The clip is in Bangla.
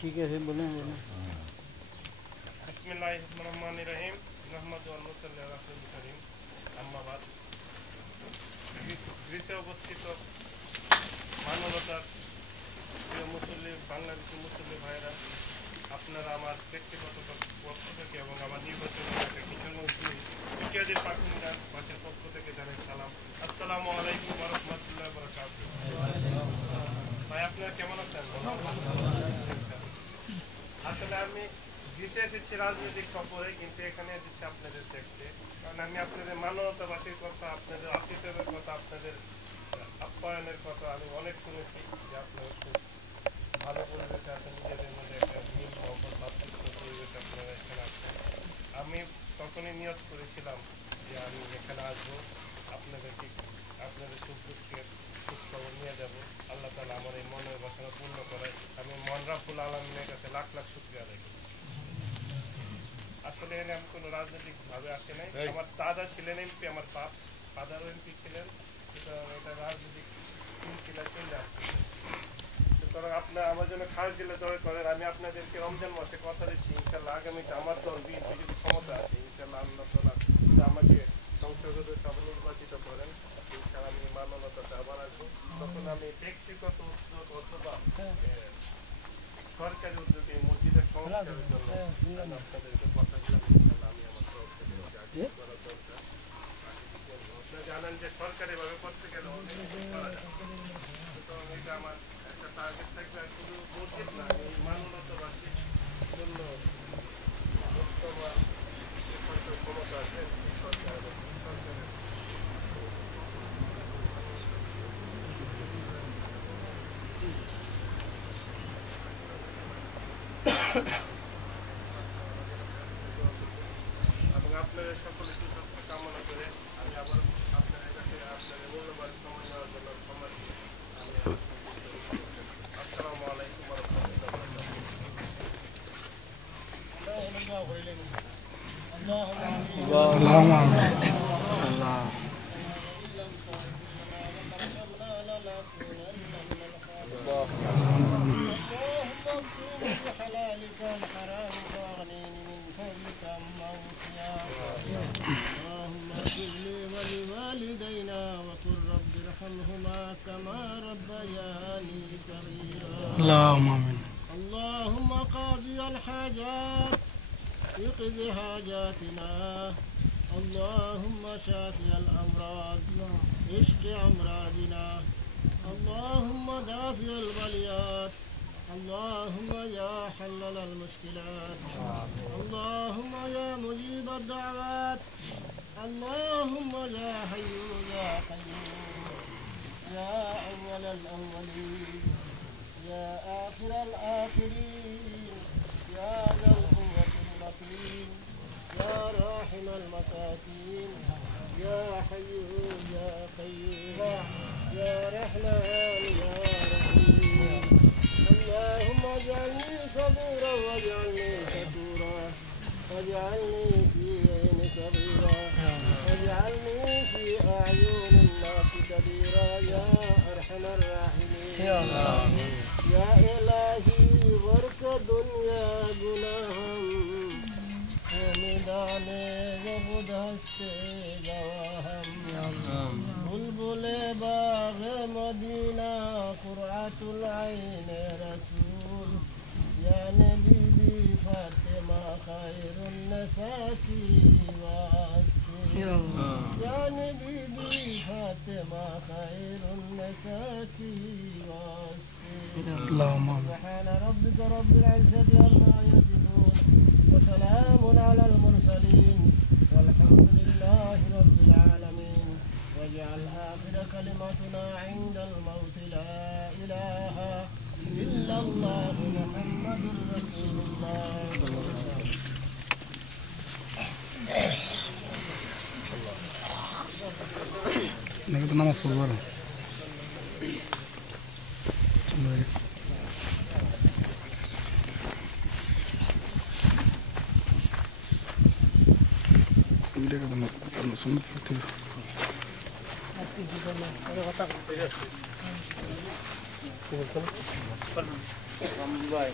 ठीक है बोले बिस्मिल्लाहिर्रहमानिर्रहीम रहमतु व सल्लल्लाहु আলা রাসূলিল কারীম আম্মা বাদ। গ্রিসে অবস্থিত মানবতার প্রিয় মুসল্লি বাংলাদেশি মুসল্লি ভাইরা, আপনারা আমার ব্যক্তিগত পক্ষ থেকে এবং আমার নির্বাচনী ইতিহাদের পাখির পক্ষ থেকে জানাই সালাম। আসসালামু আলাইকুম ওয়া রাহমাতুল্লাহি ওয়া বারাকাতুহু। ভাই আপনারা কেমন আছেন? আসলে আমি গ্রিসে এসেছি রাজনৈতিক সফরে, কিন্তু এখানে এসেছি আপনাদের দেখতে, কারণ আমি আপনাদের মানবতাবাসীর কথা, আপনাদের আতিথ্যের কথা, আপনাদের আপ্যায়নের কথা আমি অনেক শুনেছি যে আপনারা খুব ভালো পরিবেশে আছেন, নিজেদের মধ্যে একটা মিল মহব্বত ভাতৃত্ব পরিবেশে আপনারা এখানে আসছেন। আমি তখনই নিয়ত করেছিলাম যে আমি এখানে আসবো, আপনাদেরকে আপনাদের সুখ দুঃখের খবর নিয়ে যাব। আল্লাহ তাআলা আমার এই মনের বাসনা পূর্ণ করায় আমি মন রাব্বুল আলামিনের কাছে লাখ লাখ শুকরিয়া আদায় করি। আসলে এখানে আমি কোনো রাজনৈতিক ভাবে আসি নাই। আমার দাদা ছিলেন এমপি, আমার ফাদারও এমপি ছিলেন, সুতরাং এটা রাজনৈতিক সিলসিলা চলে আসছে। সুতরাং আপনারা আমার জন্য খাস দিলে দয়া করেন। আমি আপনাদেরকে রমজান মাসে কথা দিচ্ছি, ইনশাল্লাহ আগামীতে আমার দল বিএনপি যদি ক্ষমতা আছে, ইনশাল্লাহ আল্লাহ তাআলা আমাকে সংসদ সদস্য নির্বাচিত করেন, ইনশাল্লাহ আমি মানবতাটা আবার আসবো। তখন আমি ব্যক্তিগত উদ্যোগ অথবা সরকারি উদ্যোগে মসজিদের সংস্কারের জন্য আপনাদেরকে কথা দিলাম, ইনশাল্লাহ আমি আমার তরফ থেকে করার দরকার। আপনারা জানেন যে সরকারি ভাবে করতে গেলে অনেক কিছু করা যায়, সুতরাং এটা আমার একটা টার্গেট থাকবে। আর শুধু মসজিদ না, এই মানবতাবাসীর জন্য বর্তমান যে সরকার ক্ষমতা আছে সরকার এবং সরকারের এবং আপনাদের সকলে সুস্বাস্থ্য কামনা করে আমি আবার আপনাদের কাছে আপনাদের মূল্যবান সময় নেওয়ার জন্য ক্ষমা দিই। আমি আসসালামু আলাইকুম ওয়া রাহমাতুল্লাহি ওয়া اللهم اغفر لي ولوالدينا وقل رب ارحمهما كما ربياني صغيرا. اللهم امين. اللهم قاضي الحاجات اقض حاجاتنا، اللهم شافي الامراض اشف امراضنا، اللهم دافع البليات، اللهم يا حلل المشكلات، اللهم يا مجيب الدعوات، اللهم يا حي يا قيوم، يا أول الأولين، يا آخر الآخرين، يا ذا القوة المتين، يا راحم المساكين، يا حي يا قيوم، يا رحمن يا رحيم. اللهم اجعلني صبورا واجعلني شكورا، واجعلني في عين صغيرا، واجعلني في أعين الناس كبيرا، يا أرحم الراحمين. يا إلهي غرق دنيا گناہم میدانے وغد ہستے گواہم بلبل باغ مدینہ قرۃ العین رسول یا نبی بی فاطمہ خیر النساء کی واسطے، یا نبی بی فاطمہ خیر النساء کی واسطے. سبحان ربك رب العزة عما يصفون وسلام على المرسلين والحمد لله رب العالمين. واجعل آخر كلمتنا عند الموت لا إله إلا الله محمد رسول الله. নামাজ পড়বো না সুন্দর ভাই